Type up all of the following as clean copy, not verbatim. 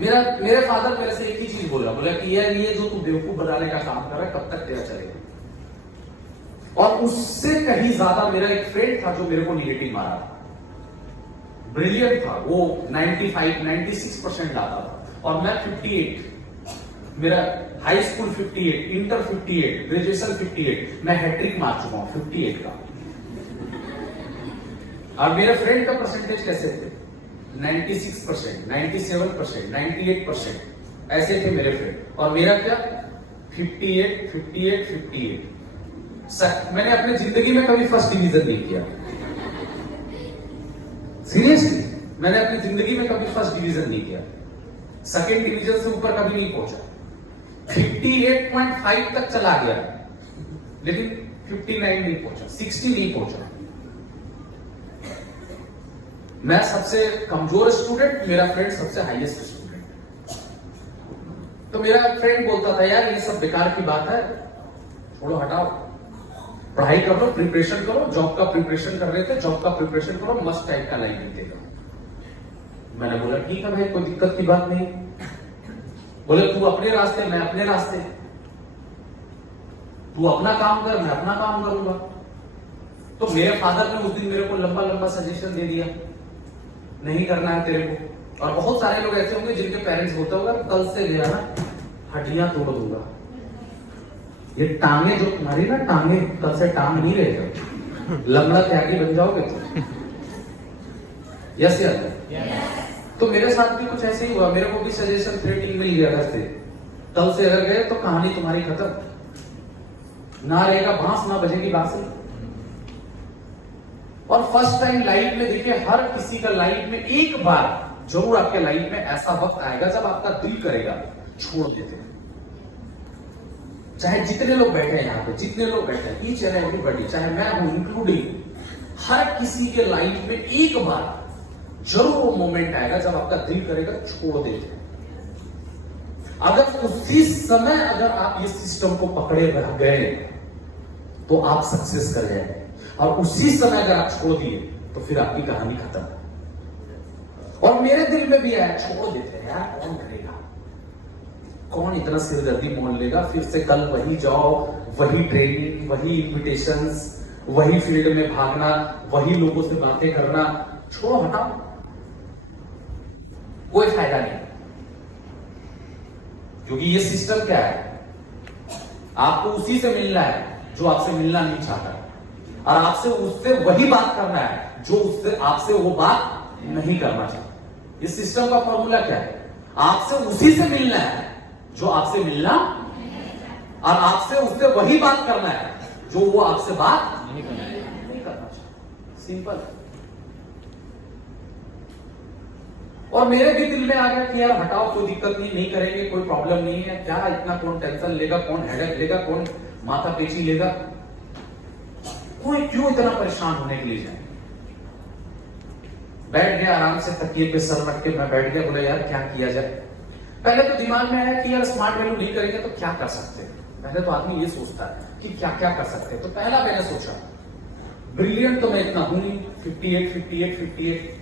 मेरे फादर मेरे से एक ही चीज बोला कि यार ये जो तू बेवकूफ बनाने का काम कर रहा है कब तक तेरा चलेगा। और उससे कहीं ज्यादा मेरा एक फ्रेंड था जो मेरे को निगेटिव मारा, ब्रिलियंट था वो, 96% लाता था और मैं 58, मेरा हाई स्कूल 58, इंटर 58, ग्रेजुएशन 58, मैं हैट्रिक मार चुका हूं 58 का। और मेरे फ्रेंड का परसेंटेज कैसे थे? 96%, 97%, 98% ऐसे थे मेरे फ्रेंड। और मेरा क्या 58, 58, 58। मैंने अपने जिंदगी में कभी फर्स्ट डिवीजन नहीं किया, सीरियसली मैंने अपनी जिंदगी में कभी फर्स्ट डिवीजन नहीं किया, सेकेंड डिवीजन से ऊपर कभी नहीं पहुंचा। 58.5 तक चला गया लेकिन 59 नहीं पहुंचा, 60 नहीं पहुंचा। मैं सबसे कमजोर स्टूडेंट, मेरा फ्रेंड सबसे हाईएस्ट स्टूडेंट। तो मेरा फ्रेंड बोलता था यार ये सब बेकार की बात है, छोड़ो हटाओ, पढ़ाई कर लो, प्रिपरेशन करो, जॉब का प्रिपरेशन कर रहे थे, जॉब का प्रिपरेशन करो, मस्त टाइप का लाइफ बीतेगा। मैंने बोला ठीक है भाई कोई दिक्कत की बात नहीं। बोले तू अपने रास्ते मैं अपने रास्ते, तू अपना काम कर मैं अपना काम करूंगा। तो मेरे फादर ने उस दिन मेरे को लंबा लंबा सजेशन दे दिया, नहीं करना है तेरे को। और बहुत सारे लोग ऐसे होंगे जिनके पेरेंट्स बोलते होगा कल से गया ना हड्डियां तोड़ दूंगा, ये टांगे जो तुम्हारी ना टांगे कल से टांग नहीं रहेगा, लंगड़ा त्यागी बन जाओगे तुम। यस यार तो मेरे साथ भी कुछ ऐसे ही हुआ, मेरे को भी सजेशन थ्रेटिंग मिल गया घर से, कल से अगर गए तो कहानी तुम्हारी खत्म, ना रहेगा बांस ना बजेगी बांसुरी। और फर्स्ट टाइम लाइफ में देखिए हर किसी का लाइफ में एक बार जरूर आपके लाइफ में ऐसा वक्त आएगा जब आपका दिल करेगा छोड़ देते हैं। चाहे जितने लोग बैठे हैं यहाँ पे, जितने लोग बैठे हैं, ईच एंड एवरीबॉडी, चाहे मैं हूं इंक्लूडिंग, हर किसी के लाइफ में एक बार जरूर वो मोमेंट आएगा जब आपका दिल करेगा छोड़ देते हैं। अगर उसी समय अगर आप ये सिस्टम को पकड़े रह गए तो आप सक्सेस कर गए, और उसी समय अगर आप छोड़ दिए तो फिर आपकी कहानी खत्म। और मेरे दिल में भी आया छोड़ देते हैं यार, कौन करेगा, कौन इतना सिरदर्दी मोल लेगा, फिर से कल वही जाओ, वही ट्रेनिंग, वही इन्विटेशंस, वही फील्ड में भागना, वही लोगों से बातें करना, छोड़ो हटाओ, कोई फायदा नहीं। क्योंकि ये सिस्टम क्या है, आपको उसी से मिलना है जो आपसे मिलना नहीं चाहता, और आपसे उससे वही बात करना है जो उससे आपसे वो बात नहीं करना चाहता। इस सिस्टम का फॉर्मूला क्या है, आपसे उसी से मिलना है जो आपसे मिलना, और आपसे उससे वही बात करना है जो वो आपसे बात नहीं करना चाहता। सिंपल। और मेरे भी दिल में आ गया कि यार हटाओ, कोई दिक्कत नहीं करेंगे, कोई प्रॉब्लम नहीं है, क्या इतना कौन टेंशन लेगा, कौन हेडेक लेगा, कौन माथा पेची लेगा, कोई क्यों इतना परेशान होने के लिए जाए। बैठ गया आराम से, तकिए पे सर रख के मैं बैठ गया, बोला यार क्या किया जाए। पहले तो दिमाग में आया कि यार स्मार्ट वैल्यू नहीं करेंगे तो क्या कर सकते हैं। पहले तो आदमी ये सोचता है कि क्या क्या कर सकते हैं। तो पहला मैंने सोचा ब्रिलियंट तो मैं इतना हूं नहीं, 58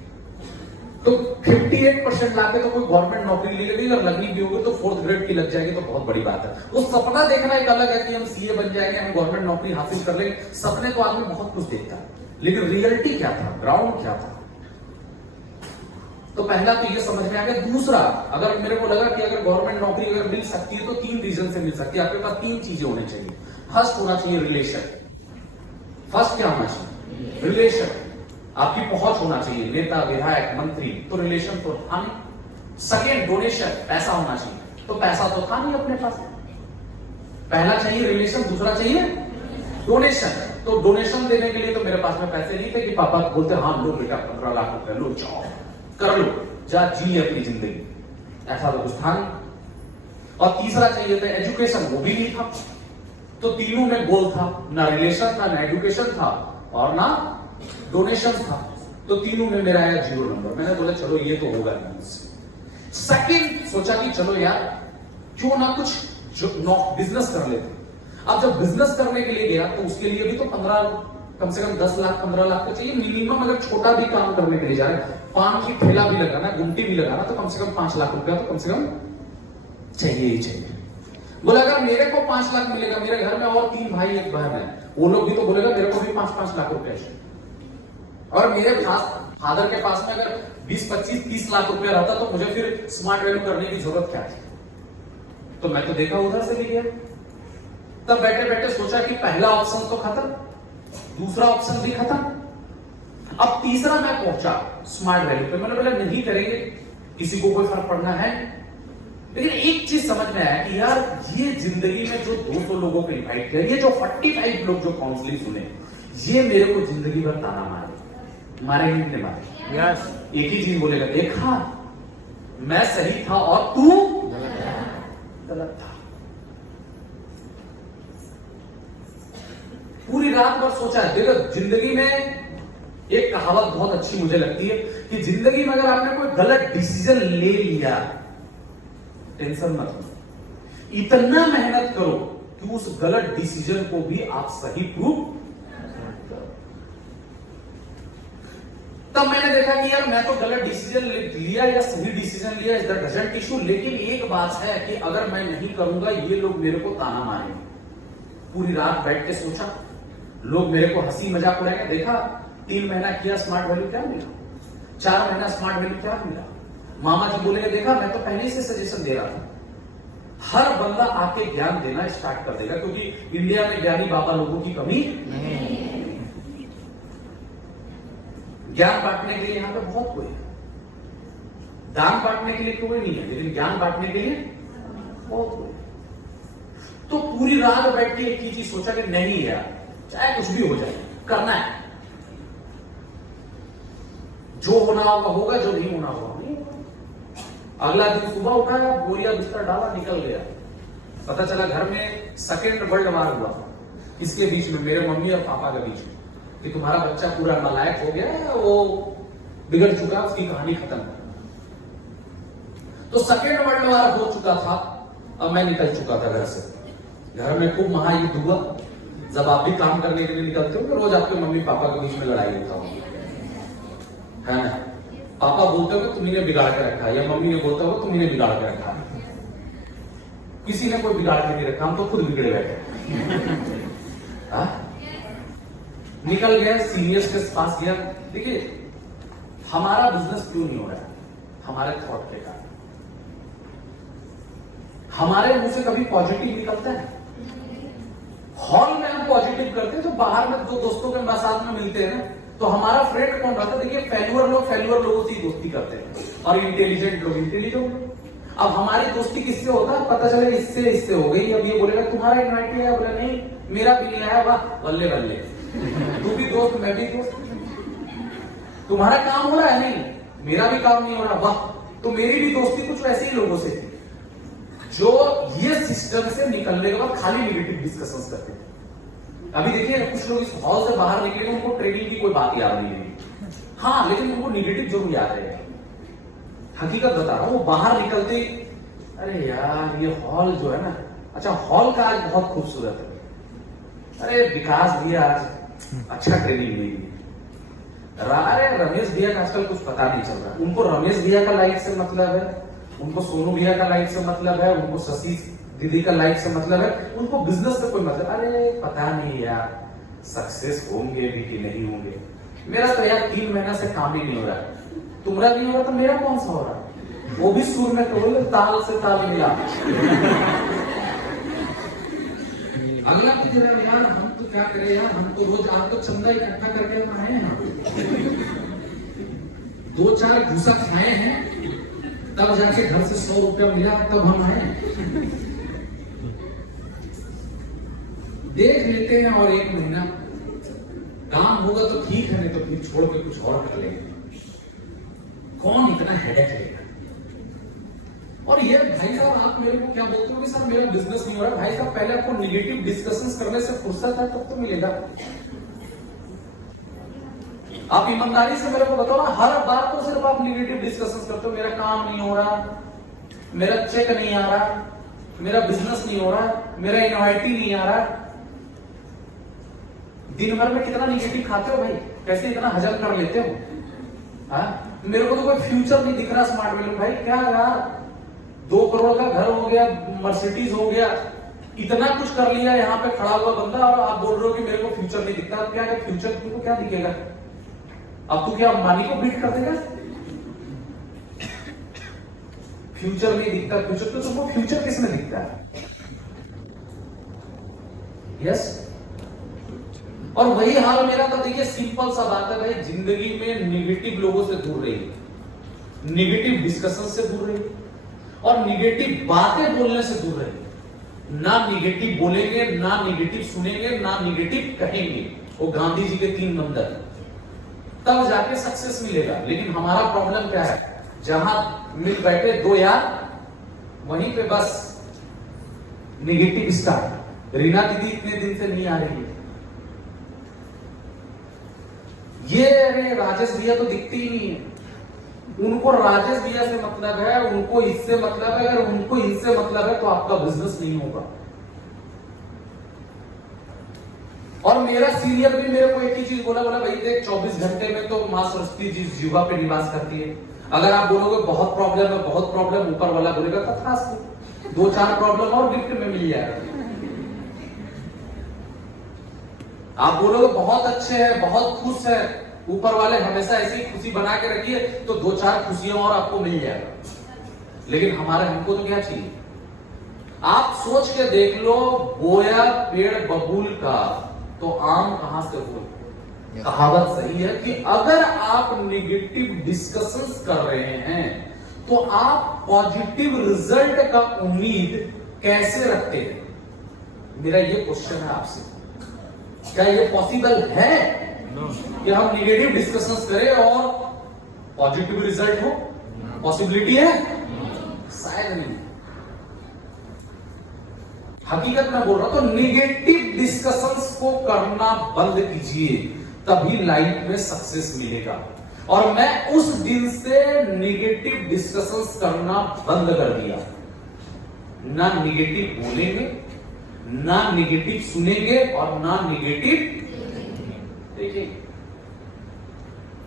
तो 58% लाके तो कोई गवर्नमेंट नौकरी ले लेगी, अगर लगी भी होगी तो 4th ग्रेड की लग जाएगी तो बहुत बड़ी बात है। वो सपना देखना एक अलग है कि हम सीए बन जाएंगे, हम गवर्नमेंट नौकरी हासिल कर लेंगे, सपने तो आदमी बहुत कुछ देखता है, लेकिन रियलिटी क्या था, ग्राउंड क्या था। तो पहला तो ये समझ में आ गया। दूसरा, अगर मेरे को लगा कि अगर गवर्नमेंट नौकरी अगर मिल सकती है तो 3 रीजन से मिल सकती है। आपके पास 3 चीजें होनी चाहिए। फर्स्ट होना चाहिए रिलेशन। फर्स्ट क्या होना चाहिए, रिलेशन। आपकी पहुंच होना चाहिए, नेता विधायक मंत्री, तो रिलेशन तो था नहीं। सेकेंड डोनेशन, पैसा होना चाहिए, तो पैसा तो था नहीं अपने पास। पहला चाहिए रिलेशन, दूसरा चाहिए डोनेशन। तो डोनेशन देने के लिए तो मेरे पास में पैसे नहीं थे कि पापा बोलते हाँ लो बेटा 15 लाख रुपए लो, जाओ कर लो, जा जी अपनी जिंदगी, ऐसा तो कुछ था नहीं। और तीसरा चाहिए था एजुकेशन, वो भी नहीं था। तो तीनों में गोल था, ना रिलेशन था, ना एजुकेशन था, और ना डोनेशन था। तो तीनों में मेरा आया 0 नंबर। मैंने बोला चलो ये तो होगा नहीं। सेकंड सोचा कि चलो यार क्यों ना कुछ बिजनेस कर लेते। अब जब बिजनेस करने के लिए गया तो उसके लिए भी तो कम से कम 10 लाख 15 लाख का चाहिए मिनिमम। अगर छोटा भी काम करने के लिए जा रहे हैं, पान की ठेला भी लगाना, गुमटी भी लगाना, तो कम से कम 5 लाख रुपया तो कम से कम चाहिए ही चाहिए। बोला अगर मेरे को 5 लाख मिलेगा, मेरे घर में और 3 भाई 1 बहन है, वो लोग भी तो बोलेगा मेरे को भी 5-5 लाख रुपया चाहिए। और मेरे फादर के पास में अगर 20, 25, 30 लाख रुपया रहता तो मुझे फिर स्मार्ट वैल्यू करने की जरूरत क्या थी? तो मैं तो देखा उधर से भी गया। तब बैठे बैठे सोचा कि पहला ऑप्शन तो खत्म, दूसरा ऑप्शन भी खत्म, अब तीसरा मैं पहुंचा स्मार्ट वैल्यू पे। मैंने बोला नहीं करेंगे, किसी को कोई फर्क पड़ना है। लेकिन एक चीज समझ में आया कि यार ये जिंदगी में जो 200 लोगों को इनवाइट किया, ये जो 45 लोग जो काउंसलिंग सुने, ये मेरे को जिंदगी भर ताना मारे नहीं मारे। यस, एक ही चीज बोलेगा, देखा मैं सही था और तू गलत था। पूरी रात भर सोचा है। देखो जिंदगी में एक कहावत बहुत अच्छी मुझे लगती है कि जिंदगी में अगर आपने कोई गलत डिसीजन ले लिया, टेंशन मत लो, इतना मेहनत करो कि उस गलत डिसीजन को भी आप सही प्रूव। तब मैंने देखा कि यार मैं तो गलत डिसीजन लिया या सही डिसीजन लिया, इज द डजंट इशू। लेकिन एक बात है कि अगर मैं नहीं करूंगा ये लोग मेरे को ताना मारेंगे। पूरी रात बैठ के सोचा, लोग मेरे को हंसी मजाक उड़ाएंगे। देखा 3 महीना किया, स्मार्ट वैल्यू क्या मिला? 4 महीना स्मार्ट वैल्यू क्या मिला? मामा जी बोलेंगे देखा मैं तो पहले से सजेशन दे रहा था। हर बंदा आके ज्ञान देना स्टार्ट कर देगा, क्योंकि इंडिया में ज्ञानी बाबा लोगों की कमी नहीं। ज्ञान बांटने के लिए यहां पे बहुत कोई है, दान बांटने के लिए कोई नहीं है, लेकिन ज्ञान बांटने के लिए बहुत कोई है। तो पूरी रात बैठ के एक ही चीज सोचा कि नहीं यार, चाहे कुछ भी हो जाए करना है, जो होना होगा होगा, जो नहीं होना होगा नहीं होगा। अगला दिन सुबह उठा, बोरिया बिस्तर डाला, निकल गया। पता चला घर में सेकेंड वर्ल्ड वॉर हुआ, किसके बीच में? मेरे मम्मी और पापा के बीच में, कि तुम्हारा बच्चा पूरा नालायक हो गया, वो बिगड़ चुका, उसकी कहानी खत्म। तो सेकेंड वर्ल्ड वॉर हो चुका था। अब मैं निकल चुका था घर से, घर में खूब महायुद्ध हुआ। जब आप भी काम करने के लिए निकलते हो तो रोज आपके मम्मी पापा के बीच में लड़ाई होता होगी, है ना? पापा बोलते हो तुम्ही बिगाड़ के रखा है, या मम्मी ने बोलता हो तुम्ही बिगाड़ के रखा है। किसी ने कोई बिगाड़ के नहीं रखा, हम तो खुद बिगड़े बैठे। निकल गया, सीनियर्स के पास गया। देखिए हमारा बिजनेस क्यों नहीं हो रहा है? हमारे थॉट के कारण। हमारे मुंह से कभी पॉजिटिव निकलता है? हॉल में हम पॉजिटिव करते हैं, तो बाहर में 2 दोस्तों के साथ में मिलते हैं ना, तो हमारा फ्रेंड कौन रहता है? देखिए फेल्यूअर लोगों से ही दोस्ती करते हैं, और इंटेलिजेंट लोग इंटेलिजेंट। अब हमारी दोस्ती किससे होता है? पता चले इससे हो गई। अब ये बोलेगा तुम्हारा इन्वाइट किया, बोला नहीं मेरा भी नहीं आया, वाह बल्ले बल्ले, तू भी दोस्त मैं भी दोस्त। तुम्हारा काम हो रहा है, नहीं मेरा भी काम नहीं हो रहा, वाह। तो मेरी भी दोस्ती कुछ वैसे ही लोगों से थी, जो ये सिस्टम से निकलने के बाद खाली नेगेटिव डिस्कशंस करते थे। अभी देखिए कुछ लोग इस हॉल से बाहर निकले, उनको ट्रेनिंग की कोई बात याद नहीं है, हाँ, लेकिन उनको नेगेटिव जरूर याद है। हकीकत बता रहा हूं, वो बाहर निकलते अरे यार ये हॉल जो है ना, अच्छा हॉल का आज बहुत खूबसूरत है, अरे विकास भैया आज अच्छा ट्रेनिंग दी। अरे रमेश भैया का आजकल कुछ पता नहीं चल रहा, उनको रमेश भैया का लाइफ से मतलब है, उनको सोनू भैया का लाइफ से मतलब है, उनको शशि दीदी का लाइफ से मतलब है, उनको बिजनेस से कोई मतलब। अरे पता नहीं यार सक्सेस होंगे भी कि नहीं होंगे। मेरा तो यार 3 महीना से काम ही नहीं हो रहा है, तुम्हारा नहीं हो रहा तो मेरा कौन सा हो रहा है? वो भी सुर में तो ताल से ताल मिला। अगला की तरह यार हम तो क्या करें यार, हम तो रोज आपको चंदा इकट्ठा करके हम आए हैं, 2-4 घूसा खाए हैं, तब जाके घर से 100 रुपया मिला, तब हम आए। देख लेते हैं और 1 महीना काम होगा तो ठीक है, नहीं तो फिर छोड़ के कुछ और कर लेंगे। कौन इतना हेडेक लेगा? और ये भाई साहब आप मेरे को क्या बोलते हो कि सर मेरा बिजनेस नहीं हो रहा? भाई साहब पहले आपको निगेटिव डिस्कशंस करने से फुर्सत है तब तो मिलेगा। आप ईमानदारी से मेरे को बताओ ना, हर बार तो सिर्फ आप निगेटिव डिस्कशंस करते हो, मेरा काम नहीं हो रहा, मेरा चेक नहीं आ रहा, मेरा बिजनेस नहीं हो रहा, मेरा इनवाइटी नहीं आ रहा। दिन भर में कितना निगेटिव खाते हो भाई, कैसे इतना हजम कर लेते हो? हाँ, मेरे को तो कोई फ्यूचर नहीं दिख रहा स्मार्ट वैल्यू भाई। क्या यार, 2 करोड़ का घर हो गया, मर्सिडीज हो गया, इतना कुछ कर लिया यहाँ पे खड़ा हुआ बंदा, और आप बोल रहे हो कि मेरे को फ्यूचर नहीं दिखता। क्या है फ्यूचर? तुमको क्या दिखेगा? अब तू क्या अंबानी को बीट कर देगा? फ्यूचर नहीं दिखता, फ्यूचर तो तुमको फ्यूचर किसमें दिखता है? यस। और वही हाल मेरा था। देखिए सिंपल सा बात है भाई, जिंदगी में निगेटिव लोगों से दूर रहिए, निगेटिव डिस्कशन से दूर रहिए, और निगेटिव बातें बोलने से दूर रहिए। ना निगेटिव बोलेंगे, ना निगेटिव सुनेंगे, ना निगेटिव कहेंगे। वो गांधी जी के 3 मंत्र, तब जाके सक्सेस मिलेगा। लेकिन हमारा प्रॉब्लम क्या है, जहां मिल बैठे 2 यार, वहीं पे बस निगेटिव स्टार्ट। रीना दीदी इतने दिन से नहीं आ रही है, ये अरे राजेश भैया तो दिखते ही नहीं है। उनको राजेश भैया से मतलब है, उनको इससे मतलब है। अगर उनको इनसे मतलब है तो आपका बिजनेस नहीं होगा। और मेरा सीनियर भी मेरे को एक ही चीज बोला भाई देख, 24 घंटे में तो मां सरस्वती जी जीवा पे निवास करती है। अगर आप बोलोगे बहुत प्रॉब्लम है, बहुत प्रॉब्लम, ऊपर वाला बोलेगा तथास्तु, 2-4 प्रॉब्लम और गिफ्ट में मिल जाएगा। आप बोलोगे बहुत अच्छे हैं, बहुत खुश है, ऊपर वाले हमेशा ऐसी खुशी बना के रखिए, तो 2-4 खुशियां और आपको मिल जाएगा। लेकिन हमको तो क्या चाहिए? आप सोच के देख लो, बोया पेड़ बबूल का तो आम कहां से हो। कहावत सही है कि अगर आप निगेटिव डिस्कशंस कर रहे हैं तो आप पॉजिटिव रिजल्ट का उम्मीद कैसे रखते हैं? मेरा ये क्वेश्चन है आपसे, क्या ये पॉसिबल है कि हम निगेटिव डिस्कशंस करें और पॉजिटिव रिजल्ट हो? पॉसिबिलिटी है? शायद नहीं। हकीकत में बोल रहा हूं, तो निगेटिव डिस्कशंस को करना बंद कीजिए, तभी लाइफ में सक्सेस मिलेगा। और मैं उस दिन से निगेटिव डिस्कशंस करना बंद कर दिया। ना निगेटिव बोलेंगे, ना निगेटिव सुनेंगे, और ना निगेटिव। देखिए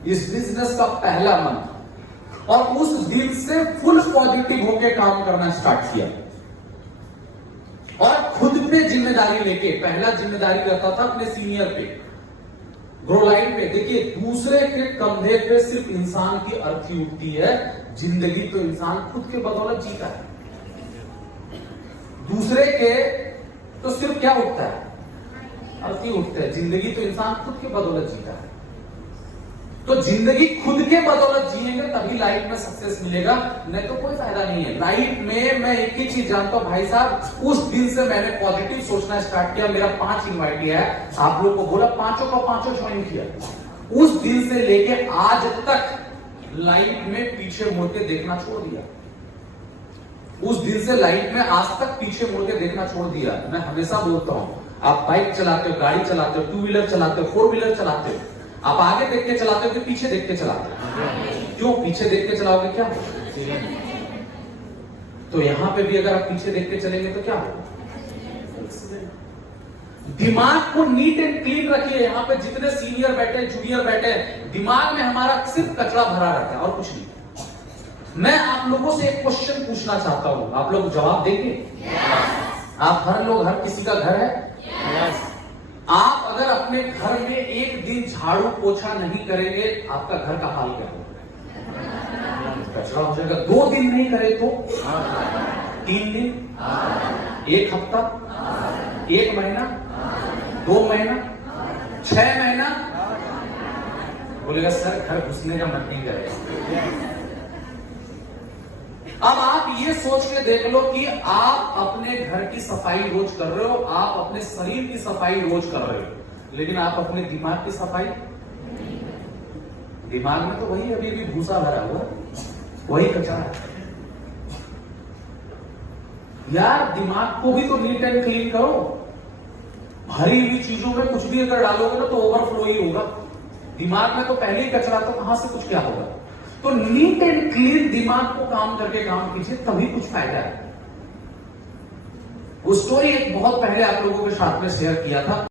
इस बिजनेस का पहला मंत्र, और उस दिन से फुल पॉजिटिव होकर काम करना स्टार्ट किया, और खुद पे जिम्मेदारी लेके। पहला जिम्मेदारी रहता था अपने सीनियर पे, ग्रो लाइन पे। देखिए दूसरे के कंधे पे सिर्फ इंसान की अर्थी उठती है, जिंदगी तो इंसान खुद के बदौलत जीता है। दूसरे के तो सिर्फ क्या उठता है? अर्थी उठता है। जिंदगी तो इंसान खुद के बदौलत जीता है। तो जिंदगी खुद के बदौलत जिएंगे तभी लाइफ में सक्सेस मिलेगा, नहीं तो कोई फायदा नहीं है। लाइफ में मैं एक ही चीज जानता हूं भाई साहब, उस दिन से मैंने पॉजिटिव सोचना स्टार्ट किया। मेरा 5 इनवाइट किया है, आप लोग को बोला 5 का 5 ज्वाइन किया। उस दिन से लेके आज तक लाइफ में पीछे मुड़ के देखना छोड़ दिया। उस दिन से लाइफ में आज तक पीछे मुड़ के देखना छोड़ दिया। मैं हमेशा बोलता हूं, आप बाइक चलाते हो, गाड़ी चलाते हो, 2 व्हीलर चलाते हो, 4 व्हीलर चलाते हो, आप आगे देख के चलाते हो कि पीछे देख के चलाते हो? क्यों पीछे देख के चलाओगे? क्या होगा? तो यहां पे भी अगर आप पीछे देख के चलेंगे तो क्या होगा? दिमाग को नीट एंड क्लीन रखिए। यहां पे जितने सीनियर बैठे, जूनियर बैठे, दिमाग में हमारा सिर्फ कचरा भरा रहता है और कुछ नहीं। मैं आप लोगों से एक क्वेश्चन पूछना चाहता हूं, आप लोग जवाब देंगे? आप हर लोग, हर किसी का घर है? आप अगर अपने घर में एक दिन झाड़ू पोछा नहीं करेंगे, आपका घर का हाल क्या होगा? कचरा हो जाएगा। 2 दिन नहीं करे तो 3 दिन, 1 हफ्ता, 1 महीना, 2 महीना, 6 महीना, बोलेगा सर घर घुसने का मन नहीं करेगा। अब आप ये सोच के देख लो कि आप अपने घर की सफाई रोज कर रहे हो, आप अपने शरीर की सफाई रोज कर रहे हो, लेकिन आप अपने दिमाग की सफाई, दिमाग में तो वही अभी भी भूसा भरा हुआ, वही कचरा है। यार दिमाग को भी तो नीट एंड क्लीन करो। भरी हुई चीजों में कुछ भी अगर डालोगे ना तो ओवरफ्लो ही होगा। दिमाग में तो पहले ही कचरा, तो कहां से कुछ क्या होगा? तो नीट एंड क्लीन दिमाग को काम करके काम कीजिए, तभी कुछ फायदा है। वो स्टोरी एक बहुत पहले आप लोगों के साथ में शेयर किया था।